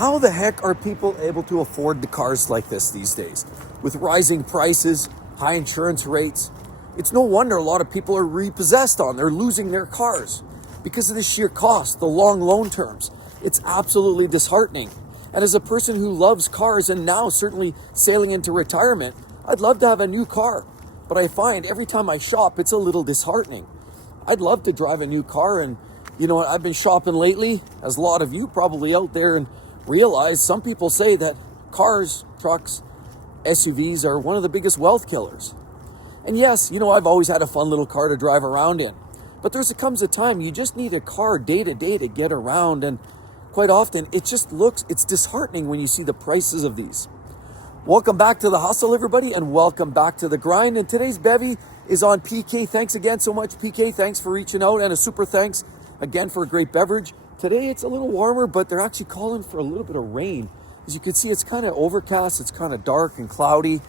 How the heck are people able to afford the cars like this these days? With rising prices, high insurance rates, it's no wonder a lot of people are repossessed on. They're losing their cars because of the sheer cost, the long loan terms. It's absolutely disheartening. And as a person who loves cars and now certainly sailing into retirement, I'd love to have a new car. But I find every time I shop, it's a little disheartening. I'd love to drive a new car, and you know what, I've been shopping lately, as a lot of you probably out there, and realize some people say that cars, trucks, SUVs are one of the biggest wealth killers. And yes, you know, I've always had a fun little car to drive around in, but comes a time you just need a car day to day to get around, and quite often it's disheartening when you see the prices of these. Welcome back to the hustle, everybody, and welcome back to the grind. And today's bevy is on PK. Thanks again so much, PK. Thanks for reaching out, and a super thanks again for a great beverage. Today it's a little warmer, but they're actually calling for a little bit of rain. As you can see, it's kind of overcast, it's kind of dark and cloudy,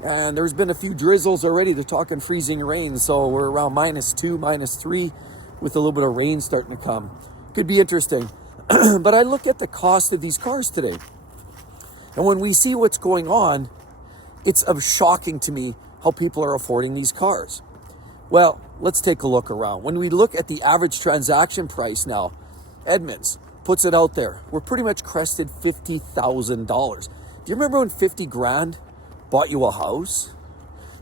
and there's been a few drizzles already. They're talking freezing rain, so we're around -2, -3 with a little bit of rain starting to come. Could be interesting. But I look at the cost of these cars today, and when we see what's going on, it's shocking to me how people are affording these cars. Well, let's take a look around. When we look at the average transaction price now, Edmunds puts it out there. We're pretty much crested $50,000. Do you remember when 50 grand bought you a house?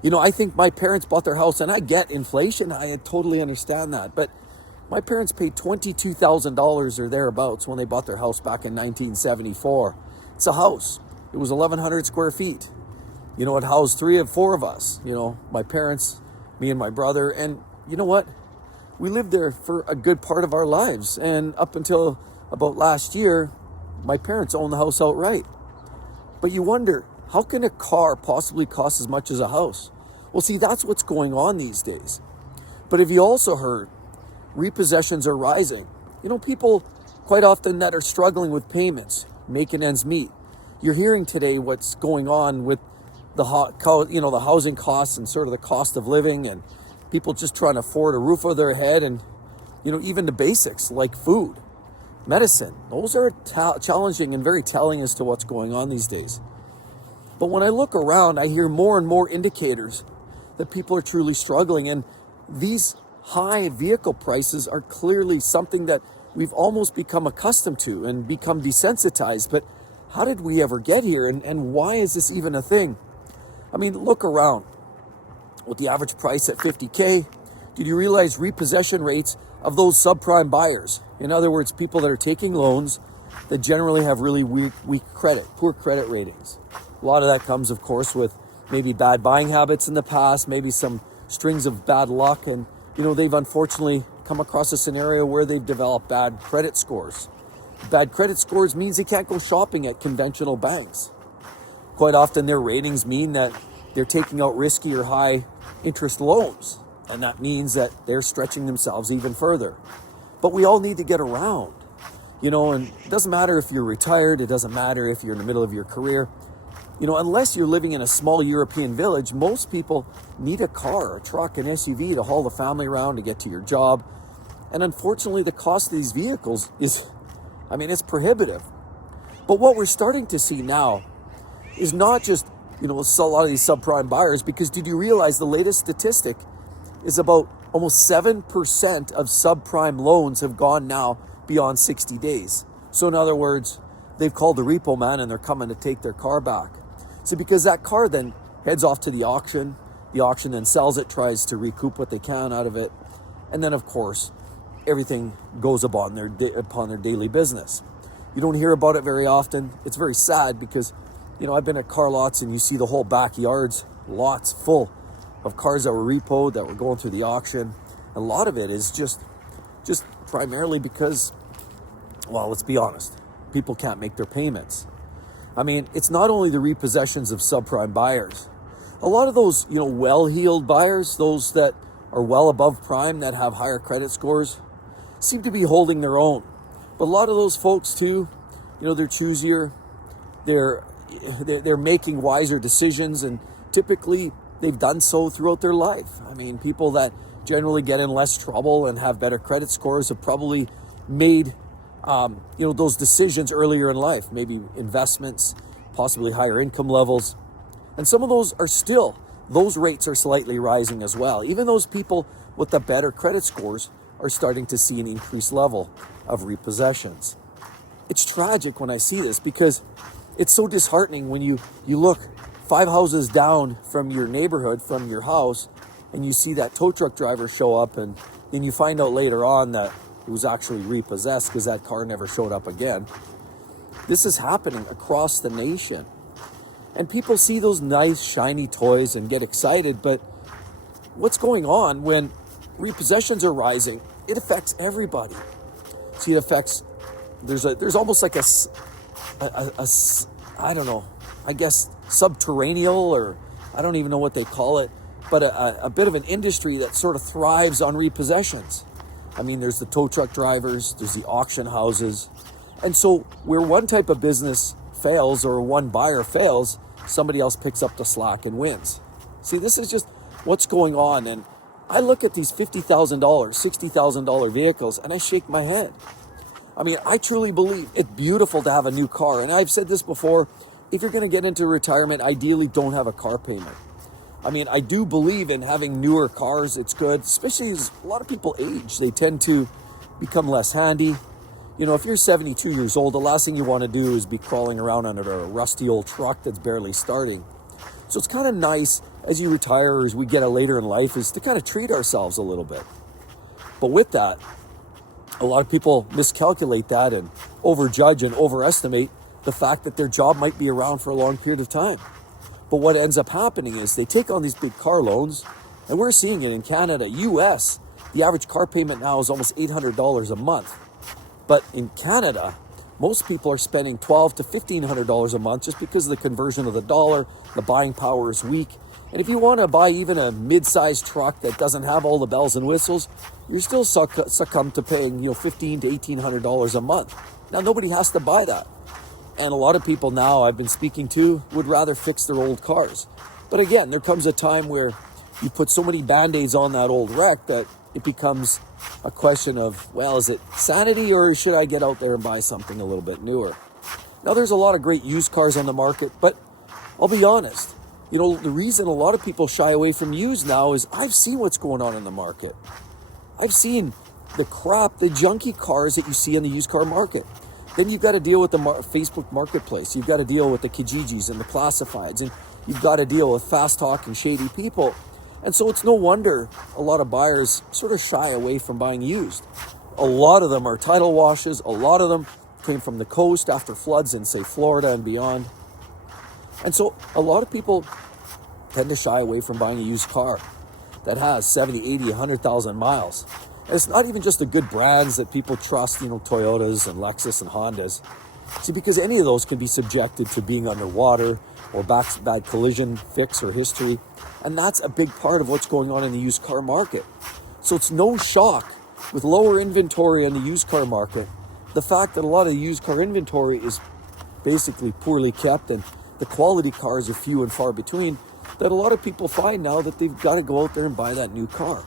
You know, I think my parents bought their house, and I get inflation. I totally understand that. But my parents paid $22,000 or thereabouts when they bought their house back in 1974. It's a house. It was 1,100 square feet. You know, it housed 3 or 4 of us. You know, my parents, me and my brother. And you know what? We lived there for a good part of our lives. And up until about last year, my parents owned the house outright. But you wonder, how can a car possibly cost as much as a house? Well, see, that's what's going on these days. But have you also heard, repossessions are rising? You know, people quite often that are struggling with payments, making ends meet. You're hearing today what's going on with the housing costs and sort of the cost of living, and people just trying to afford a roof over their head, and you know, even the basics like food, medicine. Those are challenging and very telling as to what's going on these days. But when I look around, I hear more and more indicators that people are truly struggling, and these high vehicle prices are clearly something that we've almost become accustomed to and become desensitized. But how did we ever get here, and why is this even a thing? I mean, look around. With the average price at 50K, did you realize repossession rates of those subprime buyers? In other words, people that are taking loans that generally have really weak credit, poor credit ratings. A lot of that comes, of course, with maybe bad buying habits in the past, maybe some strings of bad luck, and you know, they've unfortunately come across a scenario where they've developed bad credit scores. Bad credit scores means they can't go shopping at conventional banks. Quite often their ratings mean that they're taking out risky or high interest loans, and that means that they're stretching themselves even further. But we all need to get around, you know, and it doesn't matter if you're retired, it doesn't matter if you're in the middle of your career. You know, unless you're living in a small European village, most people need a car, a truck, an SUV to haul the family around to get to your job. And unfortunately, the cost of these vehicles it's prohibitive. But what we're starting to see now is not just, you know, a lot of these subprime buyers, because did you realize the latest statistic is about almost 7% of subprime loans have gone now beyond 60 days. So in other words, they've called the repo man and they're coming to take their car back. So because that car then heads off to the auction then sells it, tries to recoup what they can out of it. And then of course, everything goes upon their daily business. You don't hear about it very often. It's very sad because, you know, I've been at car lots and you see the whole backyards, lots full of cars that were repoed, that were going through the auction. A lot of it is just primarily because, well, let's be honest, people can't make their payments. I mean, it's not only the repossessions of subprime buyers. A lot of those, you know, well-heeled buyers, those that are well above prime, that have higher credit scores, seem to be holding their own. But a lot of those folks too, you know, they're choosier, they're making wiser decisions, and typically they've done so throughout their life. I mean, people that generally get in less trouble and have better credit scores have probably made those decisions earlier in life, maybe investments, possibly higher income levels. And some of those rates are slightly rising as well. Even those people with the better credit scores are starting to see an increased level of repossessions. It's tragic when I see this because it's so disheartening when you look 5 houses down from your neighborhood, from your house, and you see that tow truck driver show up, and then you find out later on that it was actually repossessed because that car never showed up again. This is happening across the nation. And people see those nice, shiny toys and get excited, but what's going on when repossessions are rising? It affects everybody. See, it affects, there's almost like a I don't know, I guess subterranean, or I don't even know what they call it, but a bit of an industry that sort of thrives on repossessions. I mean, there's the tow truck drivers, there's the auction houses. And so where one type of business fails or one buyer fails, somebody else picks up the slack and wins. See, this is just what's going on. And I look at these $50,000, $60,000 vehicles and I shake my head. I mean, I truly believe it's beautiful to have a new car. And I've said this before, if you're going to get into retirement, ideally don't have a car payment. I mean, I do believe in having newer cars. It's good, especially as a lot of people age. They tend to become less handy. You know, if you're 72 years old, the last thing you want to do is be crawling around under a rusty old truck that's barely starting. So it's kind of nice as you retire or as we get later in life is to kind of treat ourselves a little bit. But with that, a lot of people miscalculate that and overjudge and overestimate the fact that their job might be around for a long period of time. But what ends up happening is they take on these big car loans, and we're seeing it in Canada, US. The average car payment now is almost $800 a month. But in Canada, most people are spending $1,200 to $1,500 a month just because of the conversion of the dollar. The buying power is weak. And if you want to buy even a mid-sized truck that doesn't have all the bells and whistles, you're still succumb to paying $1,500 to $1,800 a month. Now, nobody has to buy that. And a lot of people now I've been speaking to would rather fix their old cars. But again, there comes a time where you put so many Band-Aids on that old wreck that it becomes a question of, well, is it sanity or should I get out there and buy something a little bit newer? Now, there's a lot of great used cars on the market, but I'll be honest. You know, the reason a lot of people shy away from used now is I've seen what's going on in the market. I've seen the junky cars that you see in the used car market. Then you've got to deal with the Facebook marketplace. You've got to deal with the Kijijis and the classifieds, and you've got to deal with fast talk and shady people. And so it's no wonder a lot of buyers sort of shy away from buying used. A lot of them are title washes. A lot of them came from the coast after floods in, say, Florida and beyond. And so a lot of people tend to shy away from buying a used car that has 70, 80, 100,000 miles. And it's not even just the good brands that people trust, Toyotas and Lexus and Hondas. See, because any of those can be subjected to being underwater or bad collision fix or history. And that's a big part of what's going on in the used car market. So it's no shock with lower inventory in the used car market, the fact that a lot of the used car inventory is basically poorly kept and the quality cars are few and far between, that a lot of people find now that they've got to go out there and buy that new car.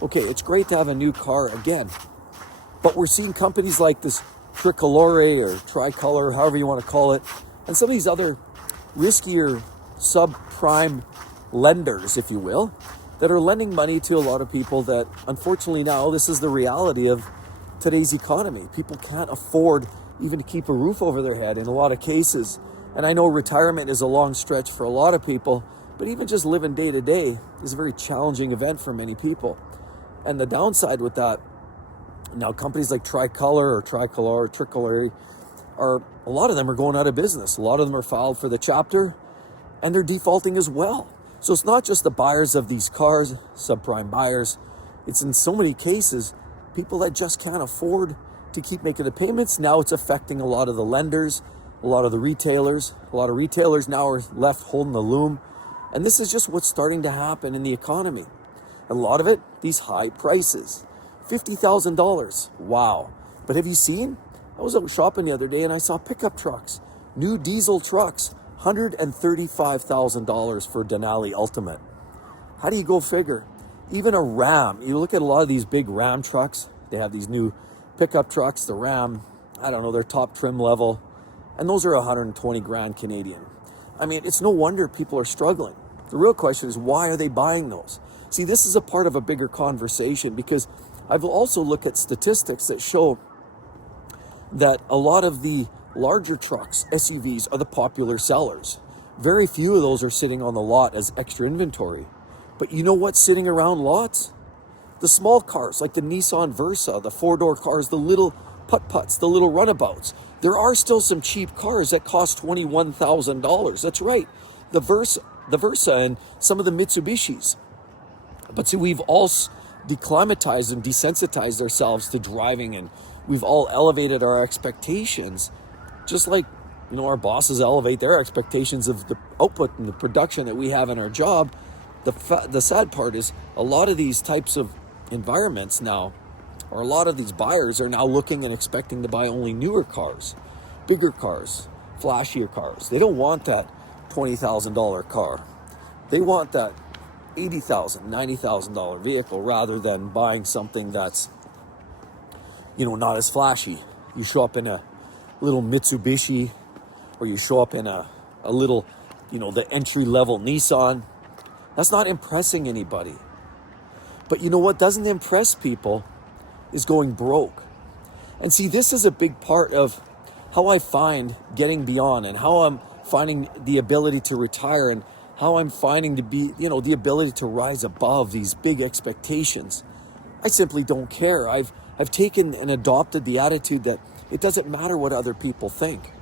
Okay, it's great to have a new car again, but we're seeing companies like this Tricolore or Tricolor, however you want to call it, and some of these other riskier subprime lenders, if you will, that are lending money to a lot of people that, unfortunately now, this is the reality of today's economy. People can't afford even to keep a roof over their head in a lot of cases. And I know retirement is a long stretch for a lot of people, but even just living day to day is a very challenging event for many people. And the downside with that, now companies like Tricolor or Tricolor, a lot of them are going out of business. A lot of them are filed for the chapter and they're defaulting as well. So it's not just the buyers of these cars, subprime buyers. It's in so many cases, people that just can't afford to keep making the payments. Now it's affecting a lot of the lenders, a lot of the retailers. A lot of retailers now are left holding the loom. And this is just what's starting to happen in the economy. A lot of it, these high prices. $50,000, wow. But have you seen? I was out shopping the other day and I saw pickup trucks, new diesel trucks, $135,000 for Denali Ultimate. How do you go figure? Even a Ram, you look at a lot of these big Ram trucks, they have these new pickup trucks, the Ram, I don't know, their top trim level, and those are 120 grand Canadian. I mean, it's no wonder people are struggling. The real question is, why are they buying those? See, this is a part of a bigger conversation, because I've also looked at statistics that show that a lot of the larger trucks, SUVs, are the popular sellers. Very few of those are sitting on the lot as extra inventory. But you know what's sitting around lots? The small cars, like the Nissan Versa, the four-door cars, the little putt-putts, the little runabouts. There are still some cheap cars that cost $21,000. That's right, the Versa and some of the Mitsubishis. But see, we've all declimatized and desensitized ourselves to driving, and we've all elevated our expectations, just like, you know, our bosses elevate their expectations of the output and the production that we have in our job. The sad part is a lot of these types of environments now, or a lot of these buyers are now looking and expecting to buy only newer cars, bigger cars, flashier cars. They don't want that $20,000 car. They want that $80,000, $90,000 vehicle, rather than buying something that's, you know, not as flashy. You show up in a little Mitsubishi, or you show up in a little, you know, the entry-level Nissan. That's not impressing anybody. But you know what doesn't impress people is going broke. And see, this is a big part of how I find getting beyond, and how I'm finding the ability to retire, and how I'm finding to be, you know, the ability to rise above these big expectations. I simply don't care. I've taken and adopted the attitude that it doesn't matter what other people think.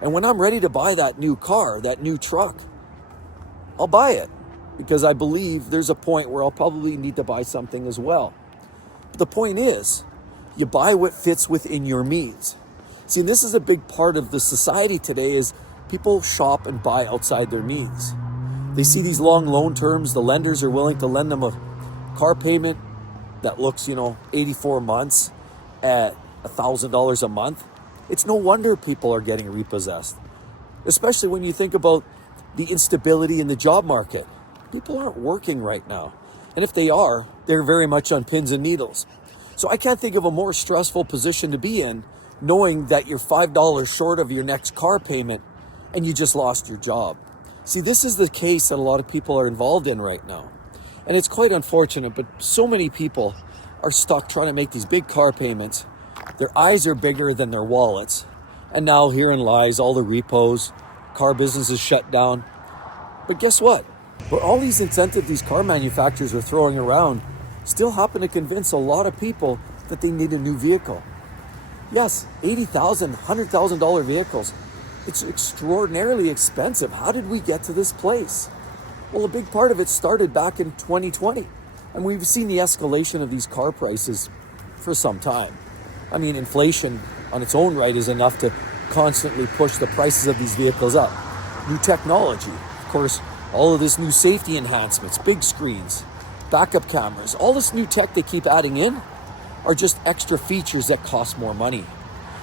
And when I'm ready to buy that new car, that new truck, I'll buy it, because I believe there's a point where I'll probably need to buy something as well. But the point is, you buy what fits within your means. See, this is a big part of the society today, is people shop and buy outside their means. They see these long loan terms. The lenders are willing to lend them a car payment that looks, you know, 84 months at $1,000 a month. It's no wonder people are getting repossessed, especially when you think about the instability in the job market. People aren't working right now. And if they are, they're very much on pins and needles. So I can't think of a more stressful position to be in, knowing that you're $5 short of your next car payment and you just lost your job. See, this is the case that a lot of people are involved in right now. And it's quite unfortunate, but so many people are stuck trying to make these big car payments. Their eyes are bigger than their wallets. And now herein lies all the repos. Car business is shut down. But guess what? But all these incentives these car manufacturers are throwing around still happen to convince a lot of people that they need a new vehicle. Yes, $80,000, $100,000 vehicles. It's extraordinarily expensive. How did we get to this place? Well, a big part of it started back in 2020. And we've seen the escalation of these car prices for some time. I mean, inflation on its own right is enough to constantly push the prices of these vehicles up. New technology, of course, all of this new safety enhancements, big screens, backup cameras, all this new tech they keep adding in are just extra features that cost more money.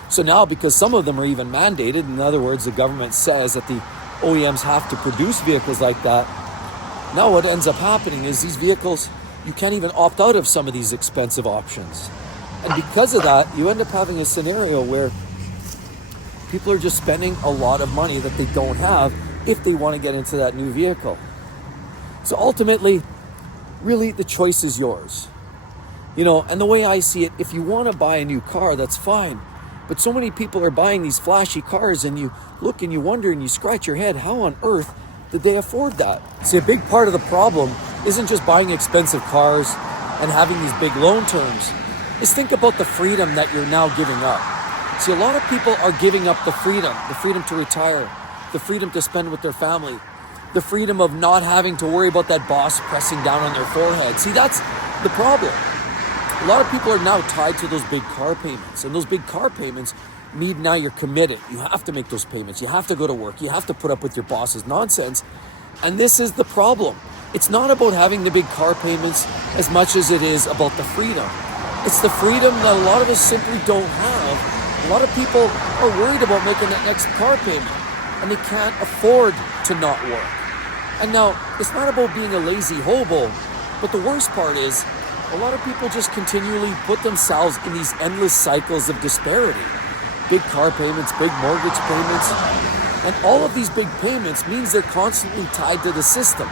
So now, because some of them are even mandated, in other words, the government says that the OEMs have to produce vehicles like that, now what ends up happening is these vehicles, you can't even opt out of some of these expensive options. And because of that, you end up having a scenario where people are just spending a lot of money that they don't have if they want to get into that new vehicle. So ultimately, really, the choice is yours. You know, and the way I see it, if you want to buy a new car, that's fine. But so many people are buying these flashy cars, and you look and you wonder and you scratch your head, how on earth did they afford that? See, a big part of the problem isn't just buying expensive cars and having these big loan terms. Is think about the freedom that you're now giving up. See, a lot of people are giving up the freedom to retire, the freedom to spend with their family, the freedom of not having to worry about that boss pressing down on their forehead. See, that's the problem. A lot of people are now tied to those big car payments, and those big car payments mean now you're committed. You have to make those payments. You have to go to work. You have to put up with your boss's nonsense. And this is the problem. It's not about having the big car payments as much as it is about the freedom. It's the freedom that a lot of us simply don't have. A lot of people are worried about making that next car payment, and they can't afford to not work. And now, it's not about being a lazy hobo, but the worst part is A lot of people just continually put themselves in these endless cycles of disparity. Big car payments, big mortgage payments, and all of these big payments means they're constantly tied to the system.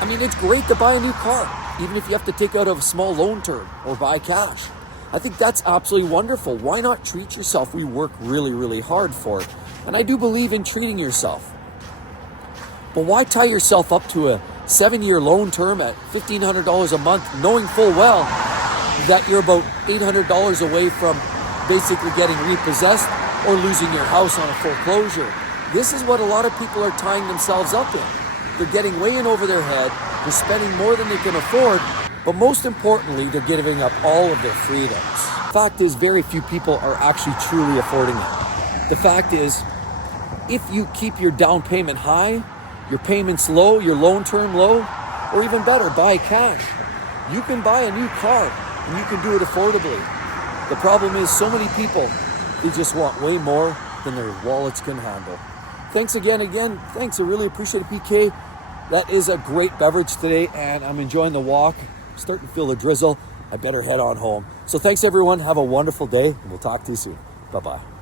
I mean, it's great to buy a new car, even if you have to take out a small loan term or buy cash. I think that's absolutely wonderful. Why not treat yourself? We work really, really hard for it. And I do believe in treating yourself. But why tie yourself up to a 7-year loan term at $1,500 a month, knowing full well that you're about $800 away from basically getting repossessed or losing your house on a foreclosure? This is what a lot of people are tying themselves up in. They're getting way in over their head, they're spending more than they can afford, but most importantly, they're giving up all of their freedoms. The fact is, very few people are actually truly affording it. The fact is, if you keep your down payment high, your payments low, your loan term low, or even better, buy cash, you can buy a new car and you can do it affordably. The problem is, so many people, they just want way more than their wallets can handle. Thanks again. Thanks, I really appreciate it, PK. That is a great beverage today, and I'm enjoying the walk. I'm starting to feel the drizzle. I better head on home. So thanks, everyone. Have a wonderful day, and we'll talk to you soon. Bye-bye.